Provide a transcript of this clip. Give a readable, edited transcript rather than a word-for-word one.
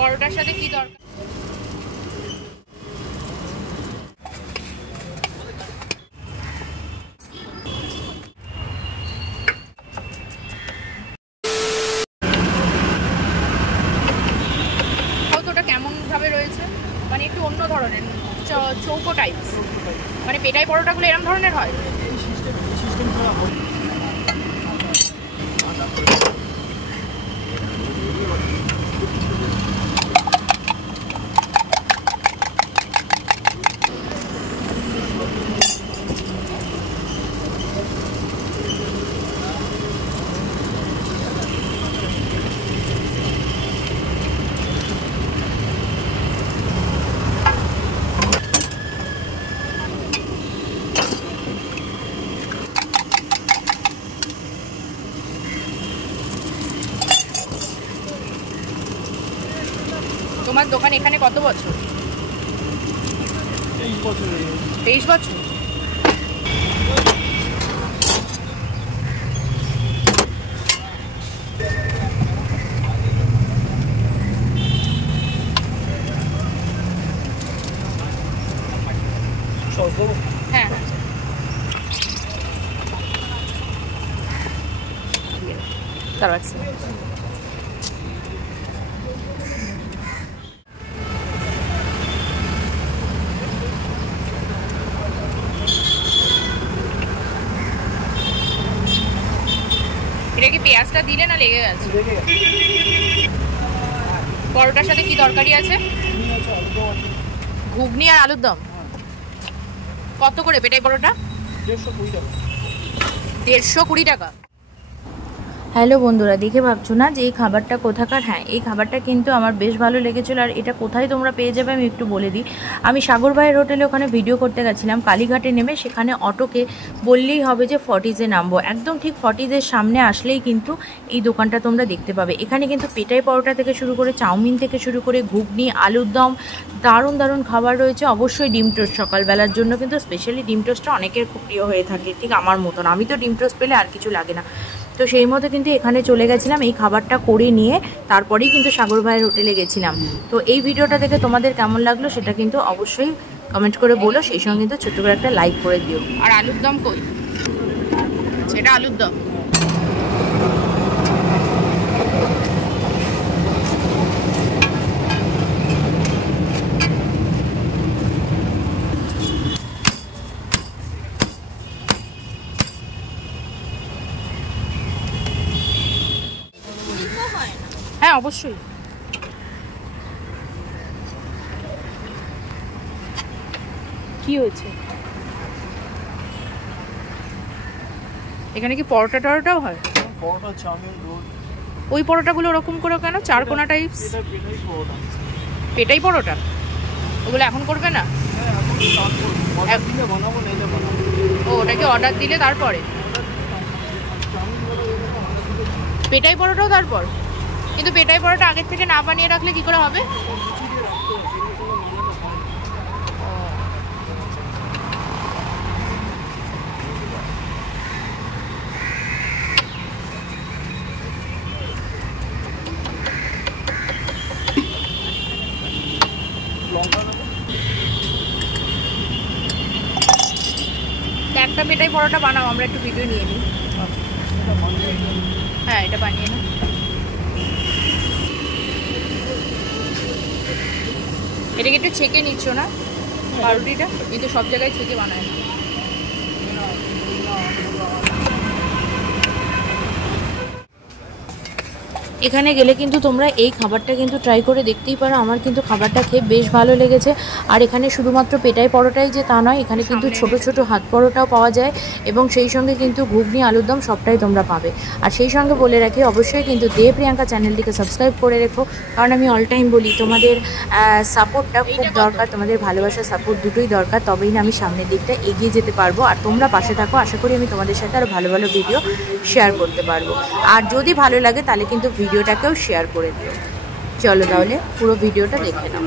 পরোটার সাথে কি দরকার? ওটা কেমন ভাবে রয়েছে, মানে একটু অন্য ধরনের চৌকো টাইপস, মানে পেটাই পরোটাগুলো এরকম ধরনের হয়। তোমার দোকান এখানে কত বছর? 23 বছর। 23 বছর? হ্যাঁ তার আছে। এটা কি পেঁয়াজটা দিলে না লেগে গেছে? পরোটার সাথে কি তরকারি আছে? ঘুগনি আর আলুর দম। কত করে পেটাই পরোটা? 120 টাকা। 120 টাকা। হ্যালো বন্ধুরা, দেখে ভাবছো না যে এই খাবারটা কোথাকার? হ্যাঁ, এই খাবারটা কিন্তু আমার বেশ ভালো লেগেছিলো। আর এটা কোথায় তোমরা পেয়ে যাবে আমি একটু বলে দিই। আমি সাগর ভাইয়ের হোটেলে ওখানে ভিডিও করতে গেছিলাম, কালীঘাটে নেমে সেখানে অটোকে বললেই হবে যে ফর্টিজে নামবো। একদম ঠিক ফর্টিজের সামনে আসলেই কিন্তু এই দোকানটা তোমরা দেখতে পাবে। এখানে কিন্তু পেটাই পরোটা থেকে শুরু করে চাউমিন থেকে শুরু করে ঘুগনি, আলুর দম, দারুণ দারুণ খাবার রয়েছে। অবশ্যই ডিম টোস্ট সকালবেলার জন্য কিন্তু স্পেশালি ডিম টোস্টটা অনেকের খুব প্রিয় হয়ে থাকে, ঠিক আমার মতন। আমি তো ডিম টোস্ট পেলে আর কিছু লাগে না। তো সেই মতো কিন্তু এখানে চলে গেছিলাম, এই খাবারটা করে নিয়ে তারপরেই কিন্তু সাগর ভাইয়ের হোটেলে গেছিলাম। তো এই ভিডিওটা দেখে তোমাদের কেমন লাগলো সেটা কিন্তু অবশ্যই কমেন্ট করে বলো, সেই সঙ্গে কিন্তু ছোট্ট করে একটা লাইক করে দিও। আর আলুর দম কই? সেটা আলুর দম। হ্যাঁ অবশ্যই। কি হয়েছে? এখানে কি পরোটা টরোটাও হয়? পরোটা, চাউমিন, রোল। ওই পরোটাগুলো ওরকম করে কেন, চারকোনা টাইপস? এটা পেটাই পরোটা। পেটাই পরোটা? ওগুলো এখন করবে না? হ্যাঁ, এখন স্টার্ট করব। অর্ডার দিলে বানাবো, নাইলে বানাবো। ও, ওটাকে অর্ডার দিলে তারপরে পেটাই পরোটাও তারপর? কিন্তু পেটাই পরোটা আগের থেকে না বানিয়ে রাখলে কি করে হবে? একটা পেটাই পরোটা বানাও, আমরা একটু ভিডিও নিয়ে নিই। হ্যাঁ, এটা বানিয়ে নাও। এটাকে একটু ছেঁকে নিচ্ছ না পাউরুটিটা? কিন্তু সব জায়গায় ছেঁকে বানায় না। এখানে গেলে কিন্তু তোমরা এই খাবারটা কিন্তু ট্রাই করে দেখতেই পারো। আমার কিন্তু খাবারটা খেয়ে বেশ ভালো লেগেছে। আর এখানে শুধুমাত্র পেটাই পরোটাই যে তা নয়, এখানে কিন্তু ছোট ছোট হাত পরোটাও পাওয়া যায় এবং সেই সঙ্গে কিন্তু ঘুগনি, আলুর দম সবটাই তোমরা পাবে। আর সেই সঙ্গে বলে রাখি, অবশ্যই কিন্তু দে প্রিয়াঙ্কা চ্যানেলটিকে সাবস্ক্রাইব করে রেখো, কারণ আমি অল টাইম বলি তোমাদের সাপোর্টটা খুব দরকার, তোমাদের ভালোবাসা সাপোর্ট দুটোই দরকার, তবেই না আমি সামনের দিকটা এগিয়ে যেতে পারবো। আর তোমরা পাশে থাকো, আশা করি আমি তোমাদের সাথে আরও ভালো ভালো ভিডিও শেয়ার করতে পারবো। আর যদি ভালো লাগে তাহলে কিন্তু ভিডিওটাকেও শেয়ার করে দিও। চলো তাহলে পুরো ভিডিওটা দেখে নাও।